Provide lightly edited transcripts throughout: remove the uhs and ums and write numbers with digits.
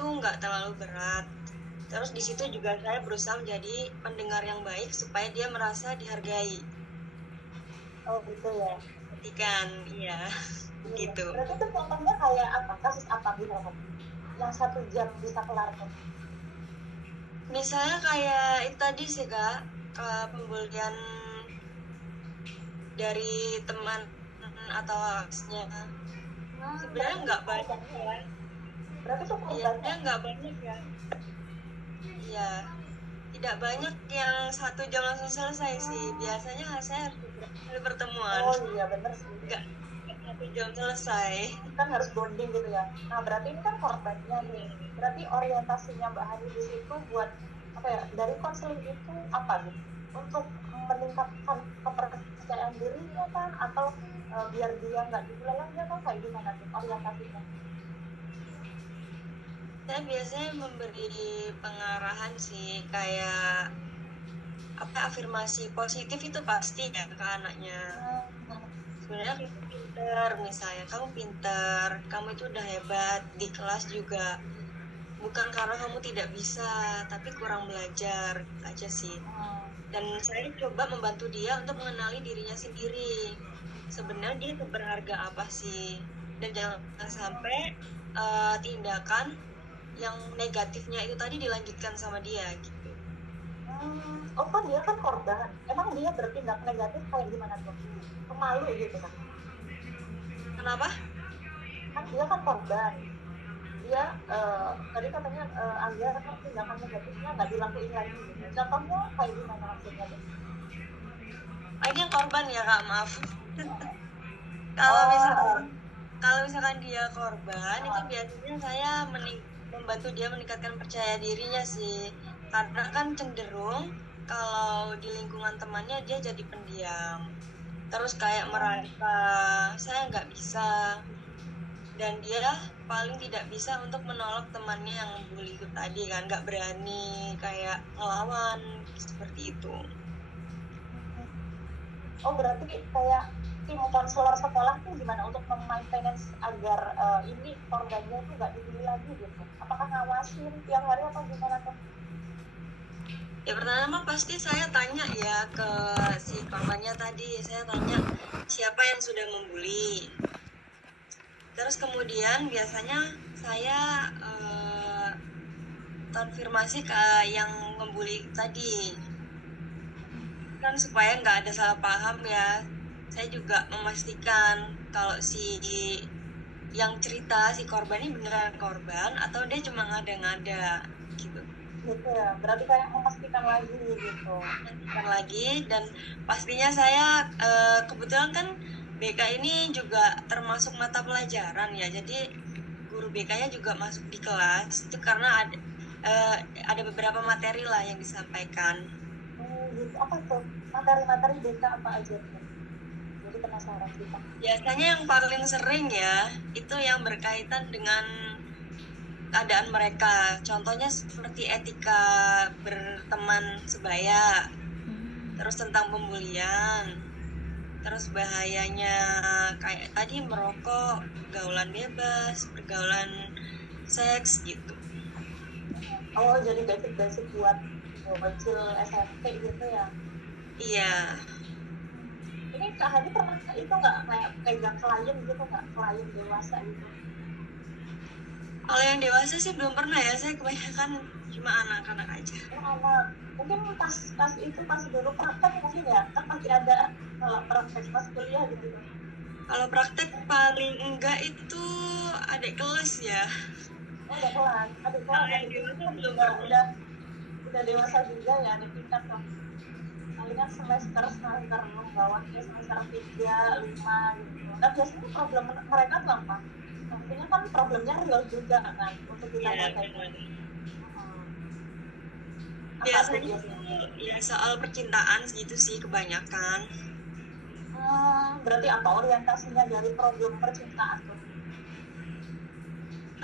itu nggak terlalu berat. Terus di situ juga saya berusaha menjadi pendengar yang baik supaya dia merasa dihargai. Oh gitu ya. Perhatikan, iya, Iya. begitu. Berarti itu contohnya kayak apa? Kasus apa gitu kan? Yang 1 jam bisa kelar tuh. Misalnya kayak itu tadi sih Kak, pembulian dari teman atau aksnya. Sebenarnya Berarti itu nggak banyak korbannya. ya. Berarti itu Iya, korbannya. sebenarnya nggak banyak ya. Iya, tidak banyak yang 1 jam langsung selesai sih. Biasanya saya harus beberapa kali pertemuan. Oh iya bener sih. Nggak 1 jam selesai. Kan harus bonding gitu ya. Nah berarti ini kan korbannya nih. Berarti orientasinya Mbak Hani di situ buat apa ya? Dari konseling itu apa gitu? Untuk meningkatkan kepercayaan dirinya kan? Atau biar dia nggak dibully lagi atau kayak gimana tuh orientasinya? Saya biasanya memberi pengarahan sih, kayak apa, afirmasi positif itu pasti ya ke anaknya. Sebenarnya kamu pinter, misalnya kamu pinter, kamu itu udah hebat di kelas juga, bukan karena kamu tidak bisa tapi kurang belajar aja sih. Dan saya coba membantu dia untuk mengenali dirinya sendiri, sebenarnya dia itu berharga apa sih, dan jangan sampai tindakan yang negatifnya itu tadi dilanjutkan sama dia gitu. Oh kan dia kan korban. Emang dia bertindak negatif kayak gimana tuh? Pemalu gitu kan? Kenapa? Kan dia kan korban. Dia tadi katanya Angga kan tindakan negatifnya nggak dilakuin lagi gitu. Contohnya kayak gimana maksudnya tuh? Ini yang korban ya Kak, maaf. Oh, Kalau misalkan dia korban, itu biasanya saya membantu dia meningkatkan percaya dirinya sih. Karena kan cenderung kalau di lingkungan temannya dia jadi pendiam. Terus kayak merasa saya nggak bisa, dan dia paling tidak bisa untuk menolak temannya yang bully itu tadi kan, nggak berani kayak ngelawan seperti itu. oh berarti kayak tim konselor sekolah tuh gimana untuk memaintenance agar ini korbannya tuh nggak dibully lagi gitu? Apakah ngawasin tiap hari apa gimana tuh? Ya pertama pasti saya tanya ya ke si korbannya tadi, saya tanya siapa yang sudah membuli. Terus kemudian biasanya saya konfirmasi ke yang membuli tadi, kan supaya nggak ada salah paham ya. Saya juga memastikan kalau si yang cerita si korban ini beneran korban atau dia cuma ngada-ngada gitu. Gitu ya, berarti kayak memastikan lagi gitu. Memastikan lagi, dan pastinya saya kebetulan kan BK ini juga termasuk mata pelajaran ya, jadi guru BK-nya juga masuk di kelas itu karena ada beberapa materi lah yang disampaikan. Gitu. Apa tuh materi-materi BK apa aja tuh? Jadi penasaran kita. Biasanya yang paling sering ya itu yang berkaitan dengan keadaan mereka. Contohnya seperti etika berteman sebaya, terus tentang pembulian, terus bahayanya kayak tadi merokok, pergaulan bebas, pergaulan seks gitu. Oh jadi basic-basic buat kecil SMP gitu ya. Iya. Ini Kak Hadi pernah itu nggak kayak pegang klien gitu nggak, klien dewasa gitu? Kalau yang dewasa sih belum pernah ya, saya kebanyakan cuma anak-anak aja. Anak mungkin pas itu pas dulu praktek mungkin ya kan masih ada praktek pas kuliah gitu. Kalau praktek paling enggak itu adik kelas ya. Oh udah kelas, adik Kalau kelas yang adik kelas dewasa kan belum juga pernah. udah dewasa juga ya, ada tingkat kan. Palingan semester bawahnya semester 3, 5 gitu. Nah biasanya problem mereka tuh apa? Artinya kan problemnya real juga kan untuk kita Iya, nyelesain. benar. Apa tuh Biasanya biasanya? tuh ya soal percintaan gitu sih kebanyakan. Berarti apa orientasinya dari problem percintaan tuh?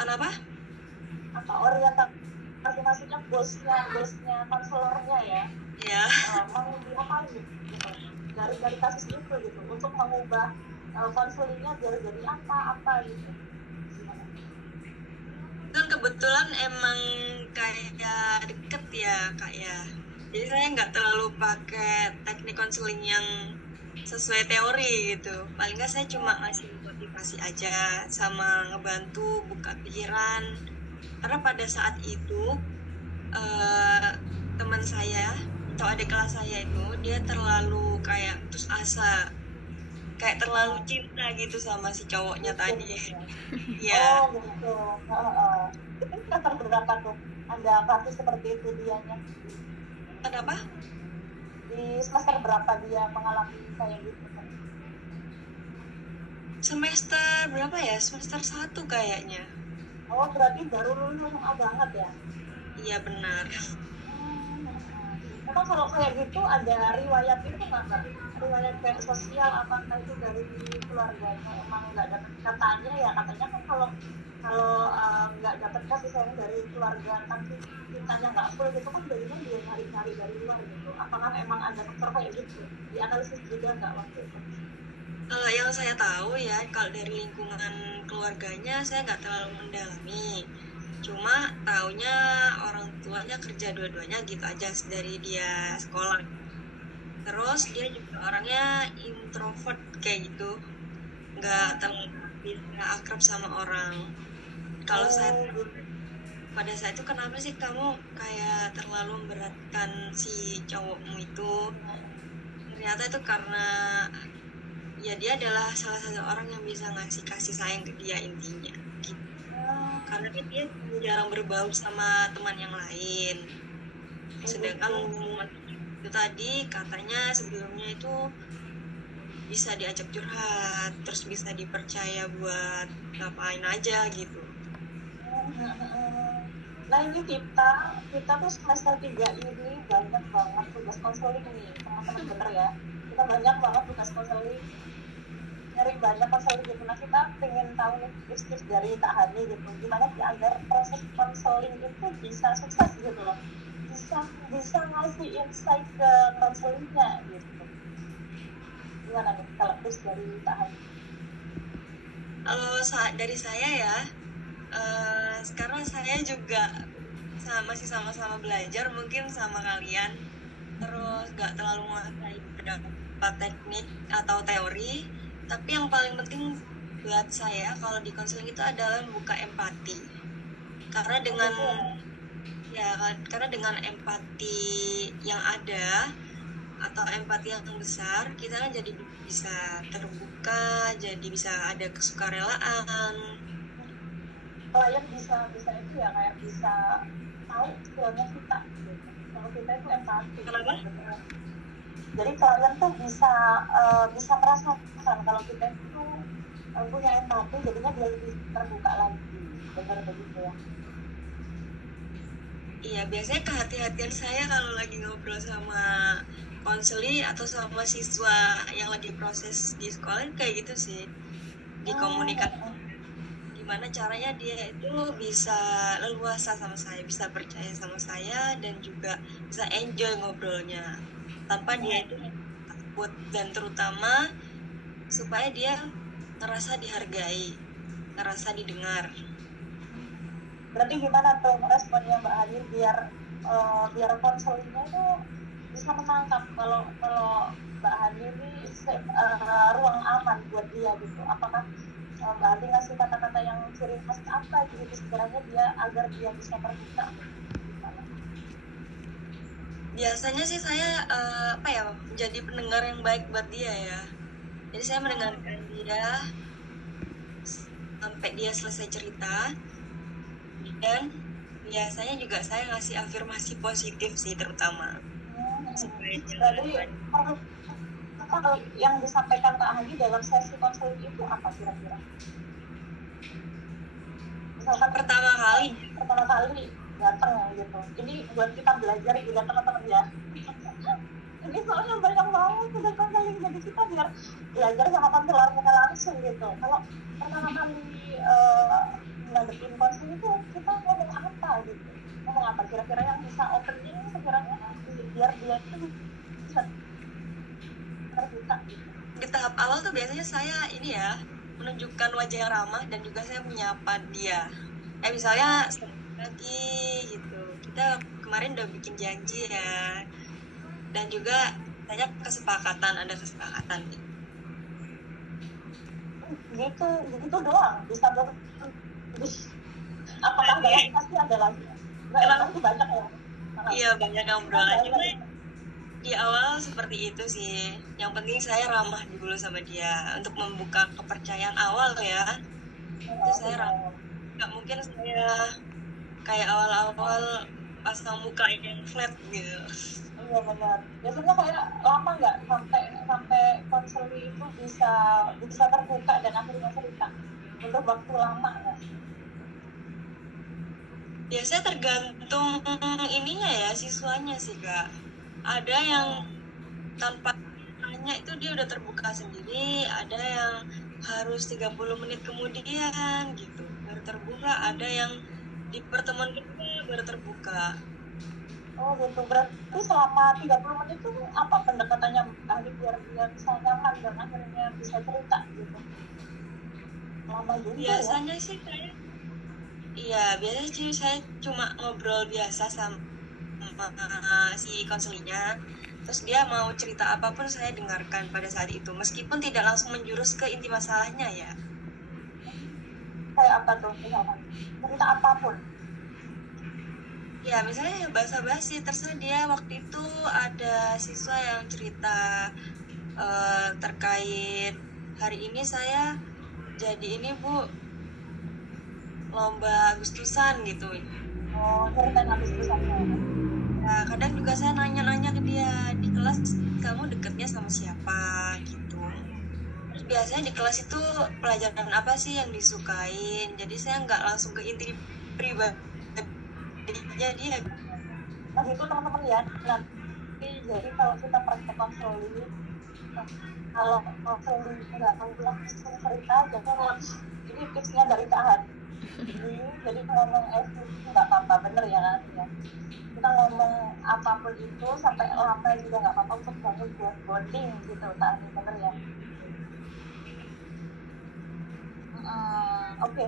Kenapa? Apa orientasi maksudnya bosnya konselornya ya? Ya, Mau diapain gitu? Dari kasus itu gitu untuk mengubah konselingnya biar jadi apa gitu. kan kebetulan emang kayak deket ya kak ya, jadi saya nggak terlalu pakai teknik konseling yang sesuai teori gitu. Paling nggak saya cuma ngasih motivasi aja sama ngebantu buka pikiran, karena pada saat itu teman saya atau adik kelas saya itu dia terlalu kayak putus asa, kayak terlalu cinta gitu sama si cowoknya tadi. Ya, Oh gitu. Itu semester berapa tuh? Ada kasus seperti itu dianya? kenapa? Di semester berapa dia mengalami kayak gitu? Semester berapa ya? Semester 1 kayaknya. Oh berarti baru lulus SMA banget ya? Iya benar. Memang kalau kayak gitu ada riwayat itu nggak Mbak? Riwayat kayak sosial apakah itu dari keluarganya emang nggak dapat, katanya ya, katanya kan kalau kalau nggak dapat kasih sayang dari keluarga tapi cintanya nggak full gitu kan jadinya dia cari-cari dari luar gitu. Apakah emang ada faktor kayak gitu? Dianalisis juga nggak waktu itu? Kalau yang saya tahu ya, kalau dari lingkungan keluarganya saya nggak terlalu mendalami. Cuma taunya orang tuanya kerja dua-duanya gitu aja dari dia sekolah. Terus dia juga orangnya introvert kayak gitu, nggak terlalu bisa akrab sama orang. Kalau saya pada saat itu, kenapa sih kamu kayak terlalu memberatkan si cowokmu itu? Ternyata itu karena ya dia adalah salah satu orang yang bisa ngasih kasih sayang ke dia intinya gitu. Karena kan dia jarang berbaur sama teman yang lain, sedangkan teman itu tadi katanya sebelumnya itu bisa diajak curhat, terus bisa dipercaya buat ngapain aja gitu. Nah ini kita tuh semester 3 ini banyak banget tugas konseling nih teman-teman, bener ya, kita banyak banget tugas konseling, nyari banyak konseling gitu. Nah kita pengen tahu nih tips-tips dari Kak Hani gitu, gimana sih agar proses konseling itu bisa sukses gitu loh, bisa ngasih insight ke konselingnya gitu. Gimana nih kalau tips dari Kak Hani? Kalau dari saya ya, sekarang saya juga masih sama-sama belajar mungkin sama kalian, terus gak terlalu menguasai beberapa teknik atau teori, tapi yang paling penting buat saya kalau di konseling itu adalah membuka empati. Karena dengan empati yang ada atau empati yang besar, kita kan jadi bisa terbuka, jadi bisa ada kesukarelaan. Klien bisa itu ya, kayak bisa tahu skillnya kita gitu. Kalau kita itu empati. Kenapa? Jadi klien tuh bisa merasakan kalau kita itu punya empati, jadinya dia lebih terbuka lagi. Benar begitu ya? Iya, biasanya kehati-hatian saya kalau lagi ngobrol sama konseli atau sama siswa yang lagi proses di sekolah kayak gitu sih, di komunikasi. Gimana caranya dia itu bisa leluasa sama saya, bisa percaya sama saya, dan juga bisa enjoy ngobrolnya tanpa dia itu takut, dan terutama supaya dia ngerasa dihargai, ngerasa didengar. Berarti gimana tuh responnya Mbak Hani biar konselingnya itu bisa menangkap kalau Mbak Hani ini ruang aman buat dia gitu? Apakah Mbak Hani ngasih kata-kata yang ciri khas apa gitu sekiranya dia agar dia bisa terbuka? Biasanya sih saya menjadi pendengar yang baik buat dia ya. Jadi saya mendengarkan dia sampai dia selesai cerita, dan biasanya juga saya ngasih afirmasi positif sih terutama. Jadi kalau yang disampaikan Kak Hani dalam sesi konseling itu apa kira-kira? Misalkan pertama kali datang gitu, ini buat kita belajar juga teman-teman ya. Ini soalnya banyak banget udah konseling, jadi kita biar belajar sama konselornya langsung gitu. Kalau pertama kali ngadepin konseling itu kita ngomong apa gitu, ngomong apa kira-kira yang bisa opening sekiranya biar dia itu bisa terbuka gitu. Di tahap awal tuh biasanya saya ini ya, menunjukkan wajah yang ramah dan juga saya menyapa dia. misalnya lagi gitu, kita kemarin udah bikin janji ya, dan juga banyak ada kesepakatan gitu gitu doang bisa apakah ada lagi? Pasti ada lagi. Nanti banyak ya. Iya, banyak obrolan juga. Di awal seperti itu sih. Yang penting saya ramah dulu sama dia untuk membuka kepercayaan awal ya. Itu saya ramah. Nggak mungkin saya kayak awal-awal pasang muka yang flat gitu. Iya benar. Biasanya kayak lama nggak sampai konseling itu bisa terbuka dan akhirnya cerita. Untuk waktu lama nggak? Biasanya tergantung ininya ya, siswanya sih Kak. Ada yang tanpa tanya itu dia udah terbuka sendiri, ada yang harus 30 menit kemudian gitu baru terbuka, ada yang di pertemuan kedua baru terbuka. Oh gitu, berarti selama 30 menit itu apa pendekatannya biar bisa nyaman dan akhirnya bisa cerita gitu? Lama juga biasanya ya? Sih kayak biasanya sih saya cuma ngobrol biasa sama si konselingnya, terus dia mau cerita apapun saya dengarkan pada saat itu, meskipun tidak langsung menjurus ke inti masalahnya ya. Kayak apa tuh misalkan? Cerita apapun? Ya misalnya basa-basi, terserah dia. Waktu itu ada siswa yang cerita terkait hari ini saya jadi ini Bu, lomba Agustusan gitu. Oh, ceritain Agustusannya. Ya kadang juga saya nanya-nanya ke dia, di kelas kamu deketnya sama siapa gitu. Terus biasanya di kelas itu pelajaran apa sih yang disukain, jadi saya nggak langsung ke inti pribadinya dia. Nah itu teman-teman ya, nanti jadi kalau kita praktek konseling, kalau konseling nggak mau langsung cerita, jadi tipsnya dari Kak. Jadi ngomong itu nggak apa-apa, bener ya kan ya. Kita ngomong apapun itu sampai lama juga nggak apa-apa untuk bangun bonding gitu, Kak. Bener ya. Oke.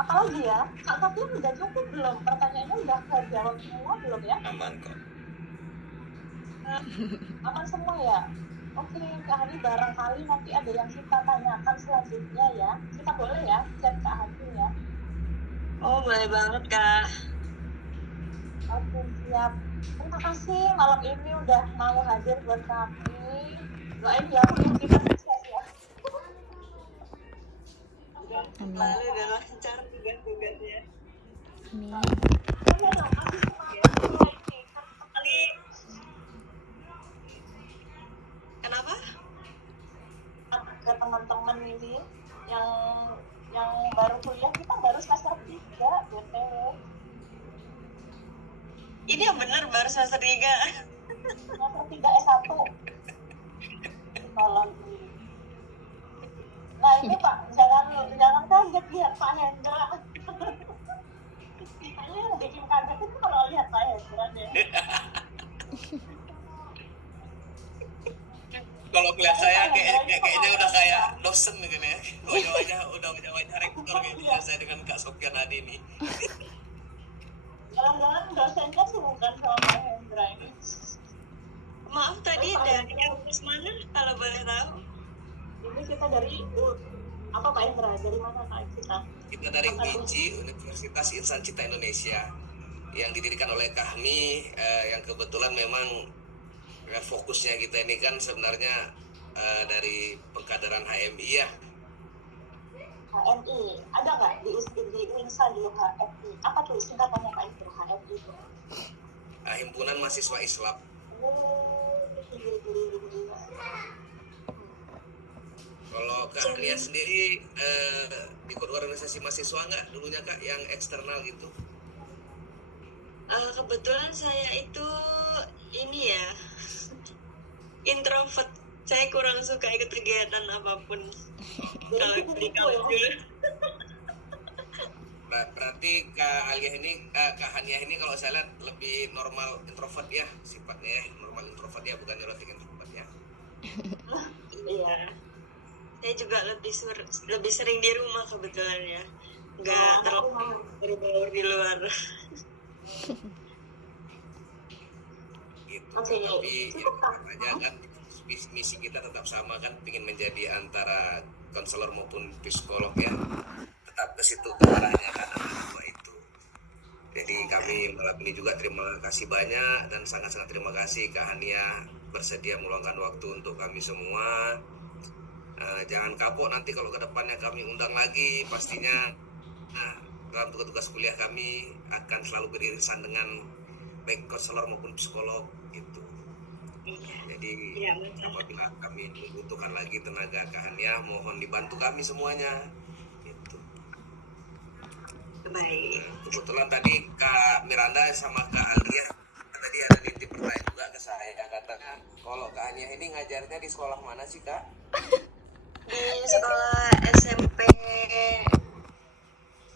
Apalagi ya, Kak Sofian udah cukup belum? Pertanyaannya udah kejawab semua belum ya? Aman kok. Aman semua ya? Oke, Kak Hani, barangkali nanti ada yang kita tanyakan selanjutnya ya. Kita boleh ya chat Kak Hani ya? Oh boleh banget Kak. Oke, siap. Terima kasih malam ini udah mau hadir buat kami. Doain ya kita sukses ya. Lalu udah lancar tugas-tugasnya. Amin. Iya dong, kasih semangat ini. Kali kenapa? Ke teman-teman ini yang baru kuliah, kita baru semester 3 BTW. Ini yang bener baru semester 3. Semester 3 S1. Tolong. Nah ini Pak, jangan kaget lihat Pak Hendra. Kayaknya yang bikin kaget itu kalau lihat Pak Hendra deh. Kalau melihat saya kayaknya udah kayak dosen gitu ya. Wajah rektor kayaknya saya dengan Kak Sofian Adi nih. Jangan-jangan dosennya bukan sama Pak Hendra ini. Maaf tadi dari kampus mana kalau boleh tahu? Ini kita dari apa Pak Hendra? Dari mana Kak kita? Kita dari UINCI, Universitas Insan Cipta Indonesia, yang didirikan oleh Kahmi, yang kebetulan memang fokusnya kita ini kan sebenarnya dari pengkaderan HMI ya. HMI, ada nggak di UNSA di HMI? Apa tuh singkatannya Pak Hendra HMI itu? Himpunan Mahasiswa Islam. Kalau Kak Nia sendiri ikut organisasi mahasiswa nggak dulunya Kak yang eksternal gitu? Kebetulan saya itu ini ya introvert, saya kurang suka ikut kegiatan apapun kalau di kampus dulu. Berarti Kak Alia ini, Kak Hania ini kalau saya lihat lebih normal introvert ya sifatnya ya, normal introvert ya, bukan neurotik introvert ya. Iya, saya juga lebih sering di rumah kebetulan ya. nggak terlalu berbaur di luar. gitu. Oke, Tapi cukup, Kak. aja kan misi kita tetap sama kan, ingin menjadi antara konselor maupun psikolog ya, tetap ke situ ke arahnya kan, antara dua itu. Jadi kami malam ini juga terima kasih banyak dan sangat-sangat terima kasih Kak Hania bersedia meluangkan waktu untuk kami semua. Jangan kapok nanti kalau ke depannya kami undang lagi, pastinya dalam tugas-tugas kuliah kami akan selalu beririsan dengan baik konselor maupun psikolog gitu. Iya. Jadi Iya, betul. apabila kami membutuhkan lagi tenaga Kak Hania, mohon dibantu kami semuanya gitu. Baik. Kebetulan tadi Kak Miranda sama Kak Alia tadi ada nitip pertanyaan juga ke saya, katanya kalau Kak Hania ini ngajarnya di sekolah mana sih Kak? Di sekolah SMP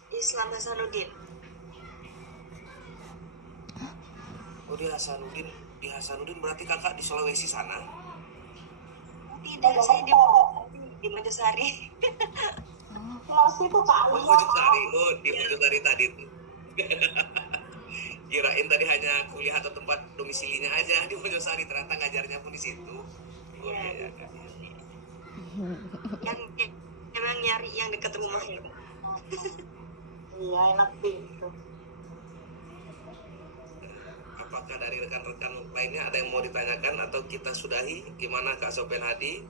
Islam Hasanuddin. Oh di Hasanuddin berarti kakak di Sulawesi sana? Tidak, saya di Mojosari. Sulawesi itu Kak Oh Alia. Mojosari, oh di Mojosari tadi tuh. Kirain tadi hanya kuliah atau tempat domisilinya aja di Mojosari, ternyata ngajarnya pun di situ. Oh iya Kak. Yang emang nyari yang dekat rumah ya. Iya, enak gitu. Apakah dari rekan-rekan lainnya ada yang mau ditanyakan atau kita sudahi? Gimana Kak Sofian Hadi?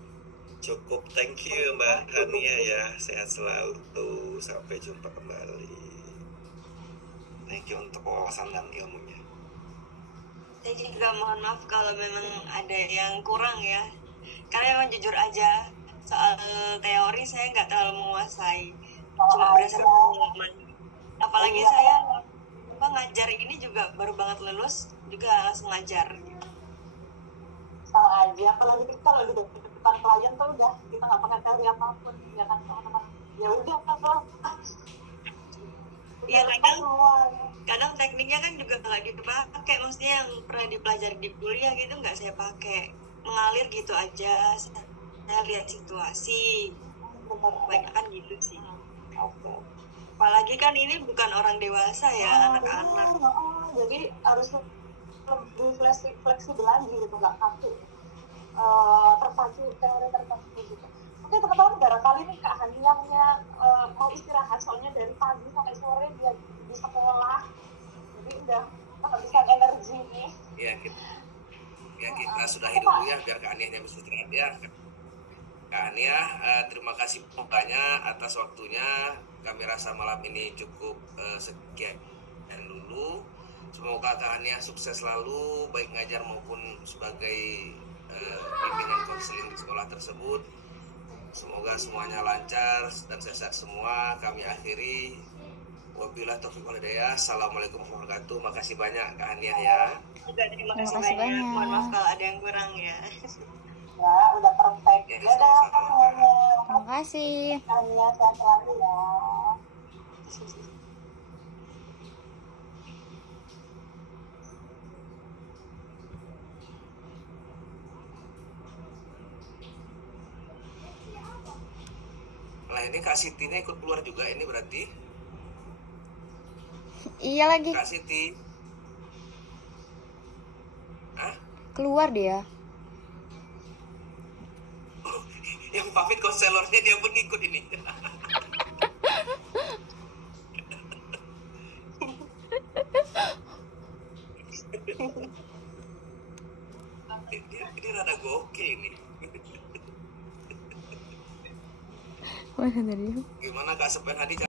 Cukup, thank you Mbak Hania ya, sehat selalu, sampai jumpa kembali. Thank you untuk wawasan dan ilmunya. Saya juga mohon maaf kalau memang ada yang kurang ya. Karena memang jujur aja soal teori saya nggak terlalu menguasai. Cuma berdasarkan pengalaman. Apalagi saya ngajar ini juga baru banget lulus juga langsung ngajar. Sama aja, apalagi kalau di depan klien tuh udah kita nggak pakai teori apapun, ya kan teman-teman. Ya udah kan. Iya, kadang tekniknya kan juga nggak dipakai, maksudnya yang pernah dipelajari di kuliah gitu nggak saya pakai, mengalir gitu aja. Saya lihat situasi, banyak kan gitu sih. Oke. Apalagi kan ini bukan orang dewasa ya, anak-anak. Jadi harus lebih fleksibel lagi gitu, nggak kaku terpacu teori terpacu gitu. Oke teman-teman, barangkali nih Kak Hanianya mau istirahat, soalnya dari pagi sampai sore dia di sekolah, jadi udah kehabisan energi nih. Ya kita sudahi dulu ya biar Kak Hania bisa istirahat ya. Kak Hania, terima kasih banyak atas waktunya. Kami rasa malam ini cukup sekian dulu. Semoga Kak Hania sukses selalu, baik ngajar maupun sebagai bimbingan konseling di sekolah tersebut. Semoga semuanya lancar dan sehat semua. Kami akhiri. Wabillahi taufiq wal hidayah. Assalamualaikum warahmatullahi wabarakatuh. Makasih banyak Kak Hania ya. Juga terima kasih kasih banyak. banyak. Mohon maaf kalau ada yang kurang ya. Ya udah perfect. Ya, Dadah sama-sama. semuanya. Terima kasih. Hania sehat selalu ya. Nah ini Kak Siti-nya ikut keluar juga ini berarti. Iya lagi, Kak Siti. Hah? keluar dia. Oh, yang pamit konselornya dia pun ngikut ini. Ini rada gokil ini. Mana tadi? Gimana Kak Sofian Hadi?